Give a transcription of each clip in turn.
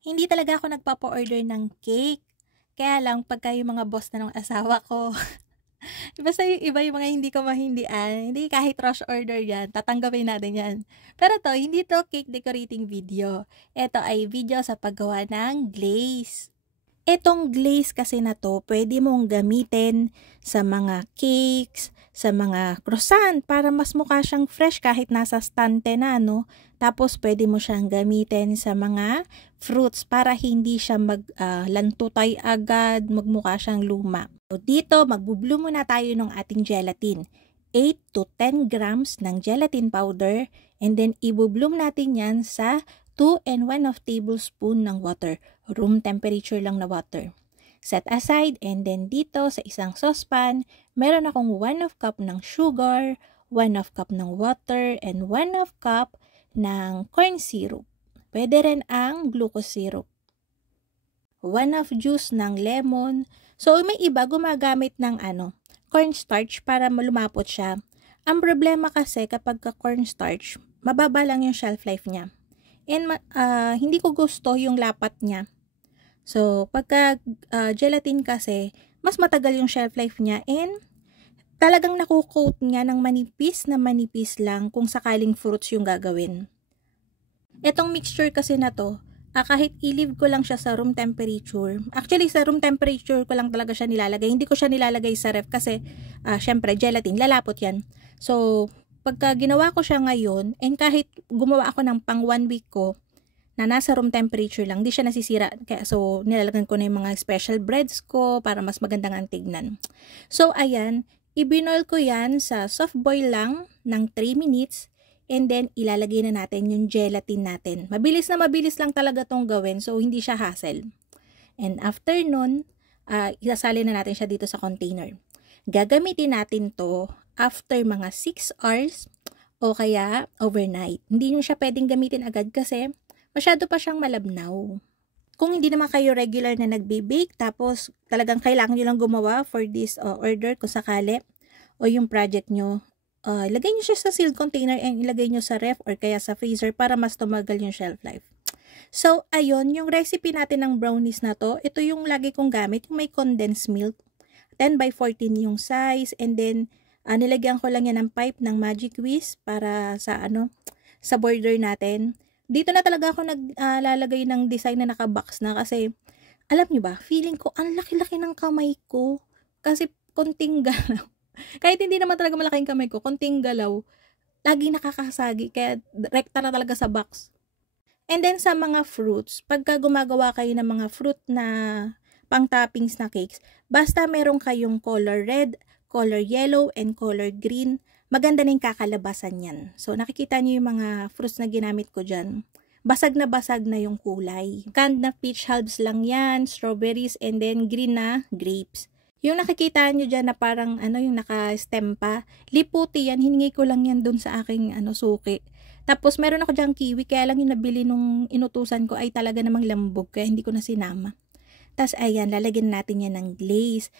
Hindi talaga ako nagpapa-order ng cake. Kaya lang pagka yung mga boss na ng asawa ko, basta yung iba yung mga hindi ko mahindian, hindi kahit rush order yan, tatanggapin natin yan. Pero to, hindi to cake decorating video. Ito ay video sa paggawa ng glaze. Etong glaze kasi na to, pwede mong gamitin sa mga cakes, sa mga croissant para mas mukha siyang fresh kahit nasa stante na, no? Tapos pwede mo siyang gamitin sa mga fruits para hindi siya lantutay agad, magmukha siyang luma. So dito, magbublo muna tayo ng ating gelatin. 8 to 10 grams ng gelatin powder and then ibubloom natin yan sa 2 and 1/2 tablespoon ng water. Room temperature lang na water. Set aside and then dito sa isang saucepan, meron akong 1/2 cup ng sugar, 1/2 cup ng water, and 1/2 cup ng corn syrup. Pwede rin ang glucose syrup. 1/2 juice ng lemon. So may iba gumagamit ng cornstarch para malumapot siya. Ang problema kasi kapag cornstarch, mababa lang yung shelf life niya. And hindi ko gusto yung lapat niya. So, pagka gelatin kasi, mas matagal yung shelf life niya and talagang nakukoat niya ng manipis na manipis lang kung sakaling fruits yung gagawin. Etong mixture kasi na to, kahit i-leave ko lang siya sa room temperature. Actually, sa room temperature ko lang talaga siya nilalagay. Hindi ko siya nilalagay sa ref kasi, syempre, gelatin, lalapot yan. So, pagka ginawa ko siya ngayon, and kahit gumawa ako ng pang 1 week ko, na nasa room temperature lang, di siya nasisira. Kaya, so, nilalagyan ko na yung mga special breads ko para mas magandang ang tignan. So, ayan, ibinoil ko yan sa soft boil lang ng 3 minutes and then ilalagay na natin yung gelatin natin. Mabilis na mabilis lang talaga tong gawin, so hindi siya hassle. And after nun, isasali na natin siya dito sa container. Gagamitin natin to after mga 6 hours o kaya overnight. Hindi nyo siya pwedeng gamitin agad kasi masyado pa siyang malabnaw. Kung hindi naman kayo regular na nagbe-bake, tapos talagang kailangan nyo lang gumawa for this order kung sakali, o yung project nyo, ilagay nyo siya sa sealed container and ilagay nyo sa ref or kaya sa freezer para mas tumagal yung shelf life. So, ayun, yung recipe natin ng brownies na to, ito yung lagi kong gamit, yung may condensed milk. 10 by 14 yung size, and then, nilagyan ko lang yan ng pipe ng Magic Whisk para sa border natin. Dito na talaga ako naglalagay ng design na nakabox na kasi, alam nyo ba, feeling ko, ang laki-laki ng kamay ko. Kasi, konting galaw. Kahit hindi naman talaga malaking kamay ko, konting galaw, lagi nakakasagi. Kaya, rekta na talaga sa box. And then, sa mga fruits, pagka gumagawa kayo ng mga fruit na pang-toppings na cakes, basta meron kayong color red, color yellow, and color green, maganda na yung kakalabasan yan. So, nakikita niyo yung mga fruits na ginamit ko dyan. Basag na yung kulay. Canned na peach halves lang yan, strawberries, and then green na grapes. Yung nakikita niyo dyan na parang yung naka-stem pa, liputi yan, hiningi ko lang yan dun sa aking suki. Tapos, meron ako dyan kiwi, kaya lang yung nabili nung inutusan ko ay talaga namang lambog, kaya hindi ko na sinama. Tapos, ayan, lalagyan natin yan ng glaze.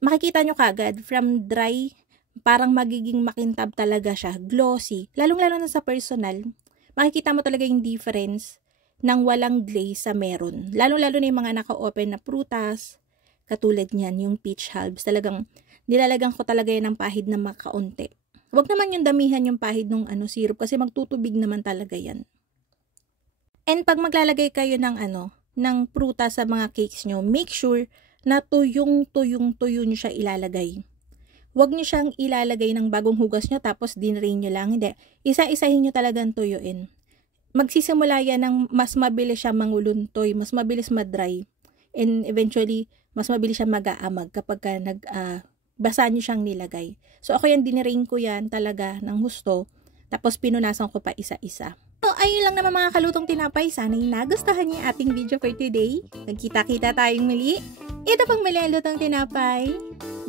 Makikita nyo kagad, from dry, parang magiging makintab talaga siya, glossy. Lalong-lalo na sa personal, makikita mo talaga yung difference ng walang glaze sa meron. Lalong-lalo na yung mga naka-open na prutas, katulad niyan, yung peach halves. Talagang, nilalagyan ko talaga yan ng pahid na makaunti. Huwag naman yung damihan yung pahid ng syrup kasi magtutubig naman talaga yan. And pag maglalagay kayo ng ng prutas sa mga cakes nyo, make sure na tuyong-tuyo nyo siya ilalagay. Huwag nyo siyang ilalagay ng bagong hugas nyo tapos dinrain nyo lang. Hindi. Isa-isahin nyo talagang tuyuin. Magsisimula yan ng mas mabilis siya manguluntoy, mas mabilis madry. And eventually, mas mabilis siya mag-aamag kapag basa nyo siyang nilagay. So ako yan, dinrain ko yan talaga ng husto. Tapos pinunasan ko pa isa-isa. So ayun lang naman mga kalutong tinapay. Sana'y nagustuhan niyo yung ating video for today. Nagkita-kita tayong muli. Ito pang mali ang lutong tinapay.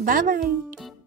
Bye-bye!